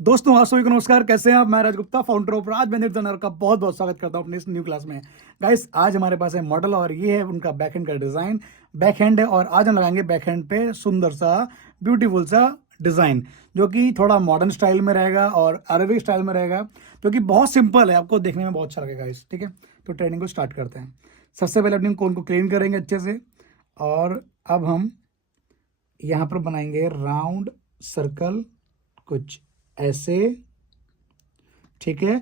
दोस्तों आप सभी को नमस्कार। कैसे हैं आप? मैं Raj Gupta, founder of Raj manage जनर का बहुत बहुत स्वागत करता हूं अपनी इस न्यू क्लास में। गाइस, आज हमारे पास है मॉडल और ये है उनका बैकएंड का डिजाइन। बैकएंड है और आज हम लगाएंगे बैकएंड पे सुंदर सा ब्यूटीफुल सा डिजाइन, जो कि थोड़ा मॉडर्न स्टाइल में रहेगा और अरेबिक स्टाइल में रहेगा, जो कि बहुत सिंपल है, आपको देखने में बहुत अच्छा लगेगा गाइस। ठीक है, तो ट्रेनिंग को स्टार्ट करते हैं। सबसे पहले अपनी कोन को क्लीन करेंगे अच्छे से और अब हम यहाँ पर बनाएंगे राउंड सर्कल कुछ ऐसे। ठीक है,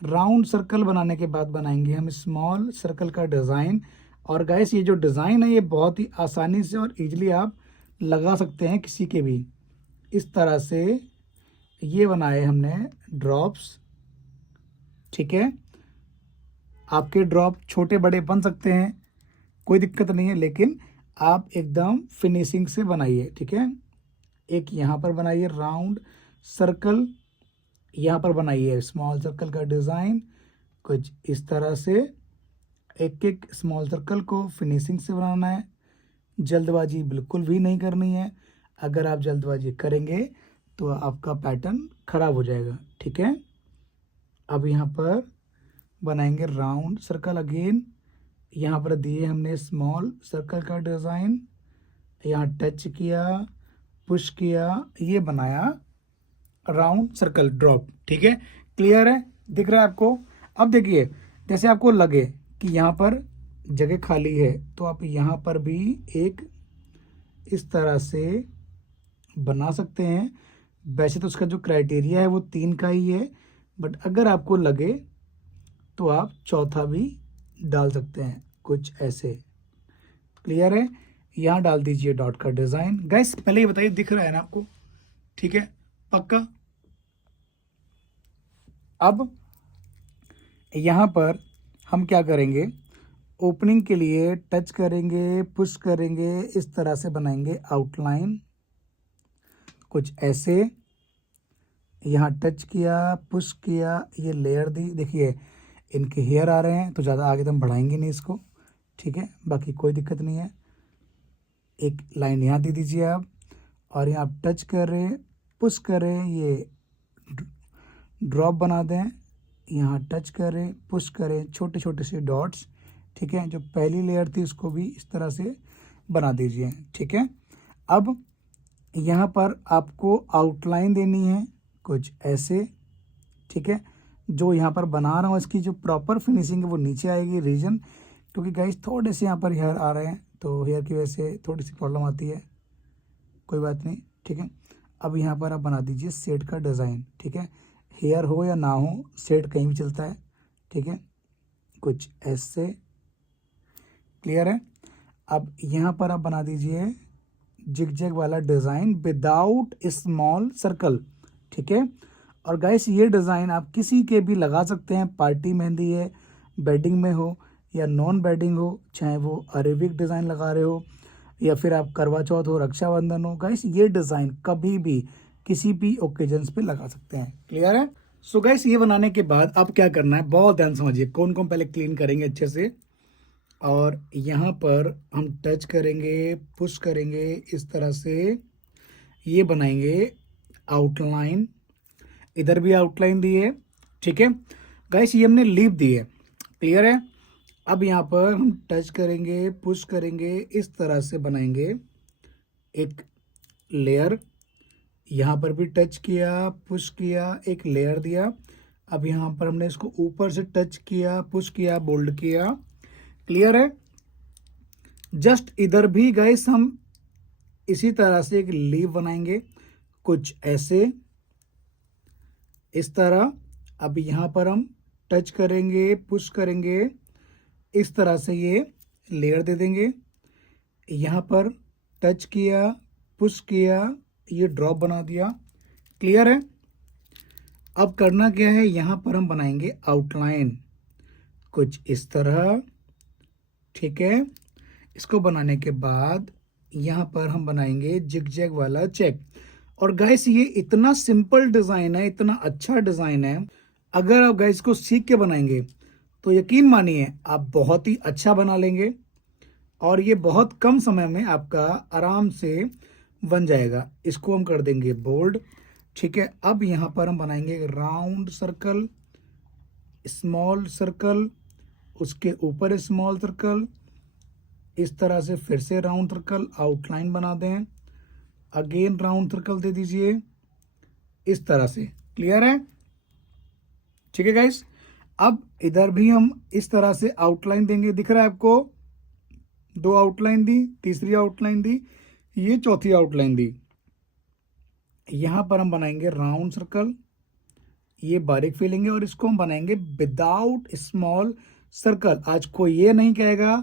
राउंड सर्कल बनाने के बाद बनाएंगे हम स्मॉल सर्कल का डिज़ाइन। और गाइस, ये जो डिज़ाइन है ये बहुत ही आसानी से और इजीली आप लगा सकते हैं किसी के भी। इस तरह से ये बनाए हमने ड्रॉप्स। ठीक है, आपके ड्रॉप छोटे बड़े बन सकते हैं, कोई दिक्कत नहीं है, लेकिन आप एकदम फिनिशिंग से बनाइए। ठीक है, एक यहाँ पर बनाइए राउंड सर्कल, यहाँ पर बनाइए स्मॉल सर्कल का डिज़ाइन कुछ इस तरह से। एक एक स्मॉल सर्कल को फिनिशिंग से बनाना है, जल्दबाजी बिल्कुल भी नहीं करनी है। अगर आप जल्दबाजी करेंगे तो आपका पैटर्न खराब हो जाएगा। ठीक है, अब यहाँ पर बनाएंगे राउंड सर्कल अगेन। यहाँ पर दिए हमने स्मॉल सर्कल का डिज़ाइन, यहाँ टच किया, पुश किया, ये बनाया राउंड सर्कल ड्रॉप। ठीक है, क्लियर है? दिख रहा है आपको? अब देखिए, जैसे आपको लगे कि यहाँ पर जगह खाली है तो आप यहाँ पर भी एक इस तरह से बना सकते हैं। वैसे तो उसका जो क्राइटेरिया है वो 3 का ही है, बट अगर आपको लगे तो आप चौथा भी डाल सकते हैं कुछ ऐसे। क्लियर है? यहाँ डाल दीजिए डॉट का डिज़ाइन। गाइस, पहले ये बताइए दिख रहा है ना आपको? ठीक है, पक्का? अब यहाँ पर हम क्या करेंगे, ओपनिंग के लिए टच करेंगे, पुश करेंगे, इस तरह से बनाएंगे आउटलाइन कुछ ऐसे। यहाँ टच किया, पुश किया, ये लेयर दी। देखिए, इनके हेयर आ रहे हैं तो ज़्यादा आगे तो हम बढ़ाएंगे नहीं इसको। ठीक है, बाकी कोई दिक्कत नहीं है। एक लाइन यहाँ दे दीजिए आप, और यहाँ आप टच करें, पुश करें, ये ड्रॉप बना दें। यहाँ टच करें, पुश करें, छोटे छोटे से डॉट्स। ठीक है, जो पहली लेयर थी उसको भी इस तरह से बना दीजिए। ठीक है, अब यहाँ पर आपको आउटलाइन देनी है कुछ ऐसे। ठीक है, जो यहाँ पर बना रहा हूँ इसकी जो प्रॉपर फिनिशिंग है वो नीचे आएगी रीजन, क्योंकि गाइस थोड़े से यहाँ पर हेयर आ रहे हैं तो हेयर की वजह से थोड़ी सी प्रॉब्लम आती है, कोई बात नहीं। ठीक है, अब यहाँ पर आप बना दीजिए सेट का डिज़ाइन। ठीक है, हेयर हो या ना हो, सेट कहीं भी चलता है। ठीक है, कुछ ऐसे। क्लियर है? अब यहाँ पर आप बना दीजिए जिगजैग वाला डिज़ाइन विदाउट स्मॉल सर्कल। ठीक है, और गाइस ये डिज़ाइन आप किसी के भी लगा सकते हैं। पार्टी मेहंदी है, वेडिंग में हो या नॉन वेडिंग हो, चाहे वो अरेबिक डिज़ाइन लगा रहे हो या फिर आप करवा चौथ हो, रक्षाबंधन हो, गाइस ये डिज़ाइन कभी भी किसी भी ओकेजन्स पे लगा सकते हैं। क्लियर है? सो गाइस, ये बनाने के बाद अब क्या करना है, बहुत ध्यान समझिए। कौन कौन पहले क्लीन करेंगे अच्छे से, और यहाँ पर हम टच करेंगे, पुश करेंगे, इस तरह से ये बनाएंगे आउटलाइन। इधर भी आउटलाइन दी है। ठीक है गाइस, ये हमने लीफ दी है। क्लियर है? अब यहाँ पर हम टच करेंगे, पुश करेंगे, इस तरह से बनाएंगे एक लेयर। यहाँ पर भी टच किया, पुश किया, एक लेयर दिया। अब यहाँ पर हमने इसको ऊपर से टच किया, पुश किया, बोल्ड किया। क्लियर है? जस्ट इधर भी गाइस हम इसी तरह से एक लीव बनाएंगे कुछ ऐसे, इस तरह। अब यहाँ पर हम टच करेंगे, पुश करेंगे, इस तरह से ये लेयर दे देंगे। यहाँ पर टच किया, पुश किया, ये ड्रॉप बना दिया। क्लियर है? अब करना क्या है, यहाँ पर हम बनाएंगे आउटलाइन कुछ इस तरह। ठीक है, इसको बनाने के बाद यहाँ पर हम बनाएंगे जिगजैग वाला चेक। और गाइस ये इतना सिंपल डिज़ाइन है, इतना अच्छा डिज़ाइन है, अगर आप गाइस को सीख के बनाएंगे तो यकीन मानिए आप बहुत ही अच्छा बना लेंगे और ये बहुत कम समय में आपका आराम से बन जाएगा। इसको हम कर देंगे बोल्ड। ठीक है, अब यहाँ पर हम बनाएंगे राउंड सर्कल, स्मॉल सर्कल, उसके ऊपर स्मॉल सर्कल, इस तरह से फिर से राउंड सर्कल आउटलाइन बना दें, अगेन राउंड सर्कल दे दीजिए इस तरह से। क्लियर है? ठीक है गाइस, अब इधर भी हम इस तरह से आउटलाइन देंगे। दिख रहा है आपको? 2 आउटलाइन दी, तीसरी आउटलाइन दी, ये चौथी आउटलाइन दी। यहां पर हम बनाएंगे राउंड सर्कल, ये बारीक फीलिंग है, और इसको हम बनाएंगे विदाउट स्मॉल सर्कल। आज कोई ये नहीं कहेगा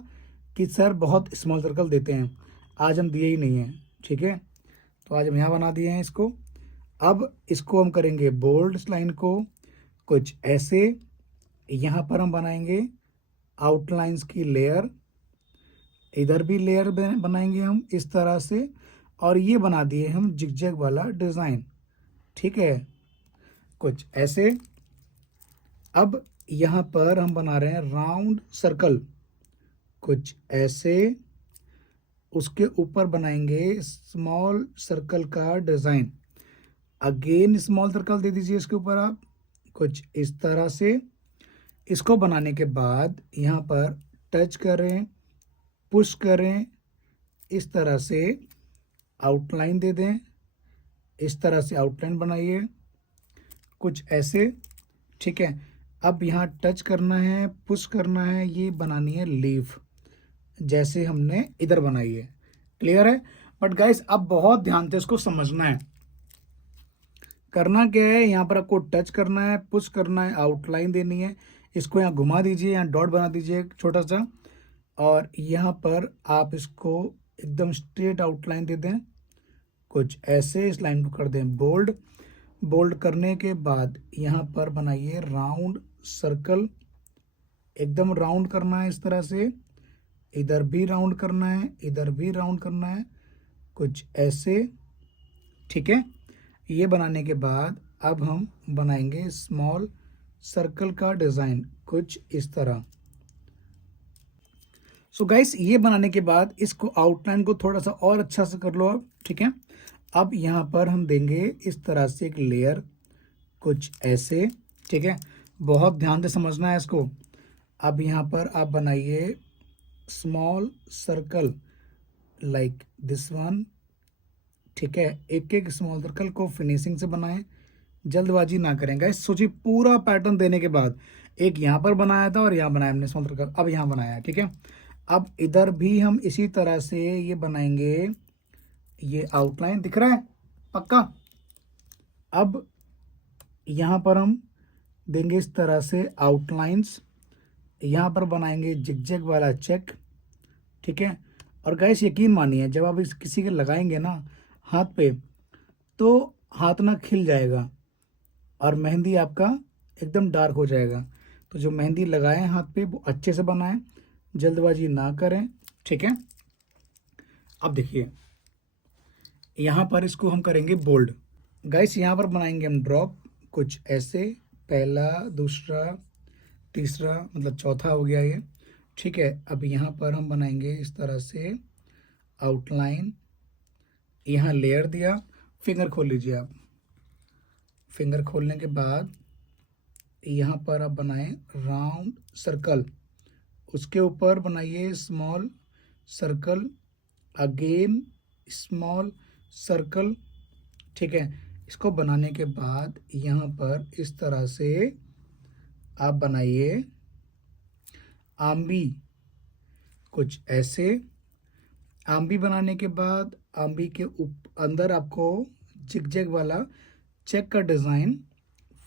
कि सर बहुत स्मॉल सर्कल देते हैं, आज हम दिए ही नहीं है। ठीक है, तो आज हम यहाँ बना दिए हैं इसको। अब इसको हम करेंगे बोल्ड, इस लाइन को कुछ ऐसे। यहाँ पर हम बनाएंगे आउटलाइंस की लेयर, इधर भी लेयर बनाएंगे हम इस तरह से, और ये बना दिए हम जिगजैग वाला डिज़ाइन। ठीक है, कुछ ऐसे। अब यहाँ पर हम बना रहे हैं राउंड सर्कल, कुछ ऐसे। उसके ऊपर बनाएंगे स्मॉल सर्कल का डिज़ाइन, अगेन स्मॉल सर्कल दे दीजिए इसके ऊपर आप, कुछ इस तरह से। इसको बनाने के बाद यहाँ पर टच करें, पुश करें, इस तरह से आउटलाइन दे दें, इस तरह से आउटलाइन बनाइए कुछ ऐसे। ठीक है, अब यहाँ टच करना है, पुश करना है, ये बनानी है लीफ जैसे हमने इधर बनाई है। क्लियर है? बट गाइस अब बहुत ध्यान से इसको समझना है। करना क्या है, यहाँ पर आपको टच करना है, पुश करना है, आउटलाइन देनी है। इसको यहाँ घुमा दीजिए, यहाँ डॉट बना दीजिए छोटा सा, और यहाँ पर आप इसको एकदम स्ट्रेट आउटलाइन दे दें कुछ ऐसे। इस लाइन को कर दें बोल्ड। बोल्ड करने के बाद यहाँ पर बनाइए राउंड सर्कल, एकदम राउंड करना है इस तरह से, इधर भी राउंड करना है, इधर भी राउंड करना है कुछ ऐसे। ठीक है, ये बनाने के बाद अब हम बनाएंगे स्मॉल सर्कल का डिज़ाइन कुछ इस तरह। सो गाइस ये बनाने के बाद इसको आउटलाइन को थोड़ा सा और अच्छा से कर लो आप। ठीक है, अब यहाँ पर हम देंगे इस तरह से एक लेयर कुछ ऐसे। ठीक है, बहुत ध्यान से समझना है इसको। अब यहाँ पर आप बनाइए small circle like this one. ठीक है, एक एक स्मॉल सर्कल को फिनिशिंग से बनाएं, जल्दबाजी ना करें गाइस। सोचिए पूरा पैटर्न देने के बाद एक यहाँ पर बनाया था और यहाँ बनाया हमने स्मॉल सर्कल, अब यहाँ बनाया। ठीक है, अब इधर भी हम इसी तरह से ये बनाएंगे, ये आउटलाइन दिख रहा है पक्का। अब यहाँ पर हम देंगे इस तरह से आउटलाइंस, यहाँ पर बनाएंगे जिगजैग वाला चेक। ठीक है, और गाइस यकीन मानिए जब आप इस किसी के लगाएंगे ना हाथ पे, तो हाथ ना खिल जाएगा और मेहंदी आपका एकदम डार्क हो जाएगा। तो जो मेहंदी लगाएं हाथ पे वो अच्छे से बनाएं, जल्दबाजी ना करें। ठीक है, अब देखिए यहाँ पर इसको हम करेंगे बोल्ड। गाइस यहाँ पर बनाएंगे हम ड्रॉप कुछ ऐसे, पहला, दूसरा, तीसरा, मतलब चौथा हो गया ये। ठीक है, अब यहाँ पर हम बनाएंगे इस तरह से आउटलाइन, यहाँ लेयर दिया। फिंगर खोल लीजिए आप। फिंगर खोलने के बाद यहाँ पर आप बनाएं राउंड सर्कल, उसके ऊपर बनाइए small circle, again small circle. ठीक है, इसको बनाने के बाद यहाँ पर इस तरह से आप बनाइए आम्बी कुछ ऐसे। आम्बी बनाने के बाद आम्बी के अंदर आपको जिगजैग वाला चेक का डिज़ाइन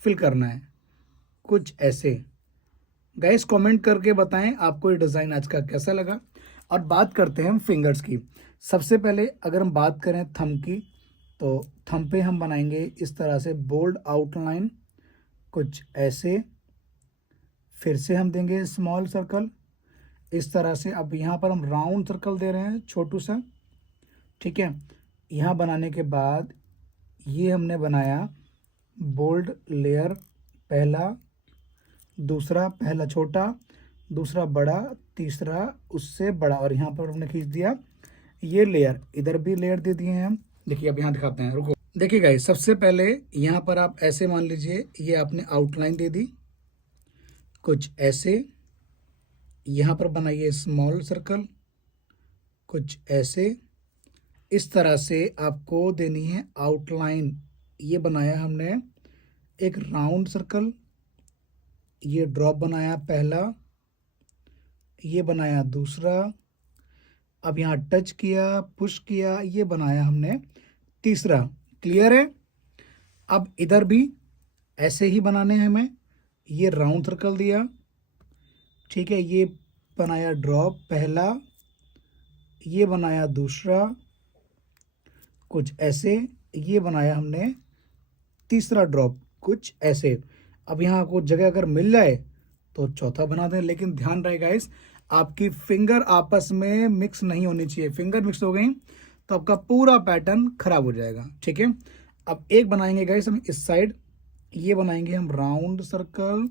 फिल करना है कुछ ऐसे। गाइस कमेंट करके बताएं आपको ये डिज़ाइन आज का कैसा लगा। और बात करते हैं हम फिंगर्स की। सबसे पहले अगर हम बात करें थंब की, तो थंब पे हम बनाएंगे इस तरह से बोल्ड आउटलाइन कुछ ऐसे। फिर से हम देंगे स्मॉल सर्कल इस तरह से। अब यहाँ पर हम राउंड सर्कल दे रहे हैं छोटू सा। ठीक है, यहाँ बनाने के बाद ये हमने बनाया बोल्ड लेयर, पहला, दूसरा, पहला छोटा, दूसरा बड़ा, तीसरा उससे बड़ा, और यहाँ पर हमने खींच दिया ये लेयर। इधर भी लेयर दे दिए हैं हम। देखिए अब यहाँ दिखाते हैं, रुको। देखिए गाइस, सबसे पहले यहाँ पर आप ऐसे मान लीजिए ये आपने आउटलाइन दे दी, कुछ ऐसे। यहाँ पर बनाइए स्मॉल सर्कल, कुछ ऐसे। इस तरह से आपको देनी है आउटलाइन। ये बनाया हमने एक राउंड सर्कल, ये ड्रॉप बनाया पहला, ये बनाया दूसरा, अब यहाँ टच किया, पुश किया, ये बनाया हमने तीसरा। क्लियर है? अब इधर भी ऐसे ही बनाने हैं हमें। ये राउंड सर्कल दिया, ठीक है, ये बनाया ड्रॉप पहला, ये बनाया दूसरा, कुछ ऐसे, ये बनाया हमने तीसरा ड्रॉप, कुछ ऐसे। अब यहाँ आपको जगह अगर मिल जाए तो चौथा बना दें, लेकिन ध्यान रहे गाइस, आपकी फिंगर आपस में मिक्स नहीं होनी चाहिए। फिंगर मिक्स हो गई तो आपका पूरा पैटर्न खराब हो जाएगा, ठीक है। अब एक बनाएंगे गाइस हम इस साइड, ये बनाएंगे हम राउंड सर्कल,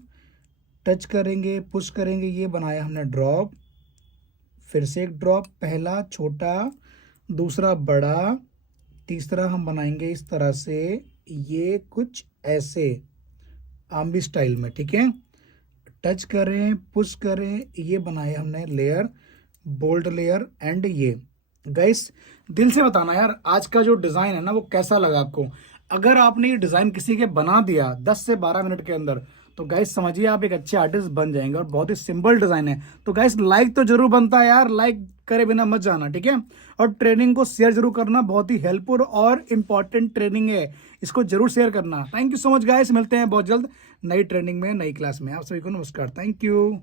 टच करेंगे, पुश करेंगे, ये बनाया हमने ड्रॉप, फिर से एक ड्रॉप, पहला छोटा, दूसरा बड़ा, तीसरा हम बनाएंगे इस तरह से, ये कुछ ऐसे आर्मी स्टाइल में, ठीक है। टच करें, पुश करें, ये बनाए हमने लेयर, बोल्ड लेयर। एंड ये गाइस, दिल से बताना यार, आज का जो डिज़ाइन है ना वो कैसा लगा आपको। अगर आपने ये डिज़ाइन किसी के बना दिया 10 से 12 मिनट के अंदर, तो गाइस समझिए आप एक अच्छे आर्टिस्ट बन जाएंगे। और बहुत ही सिंपल डिज़ाइन है, तो गाइस लाइक तो जरूर बनता है यार, लाइक करे बिना मत जाना, ठीक है। और ट्रेनिंग को शेयर जरूर करना, बहुत ही हेल्पफुल और इंपॉर्टेंट ट्रेनिंग है, इसको जरूर शेयर करना। Thank you so much guys, मिलते हैं बहुत जल्द नई ट्रेनिंग में, नई क्लास में। आप सभी को नमस्कार, थैंक यू।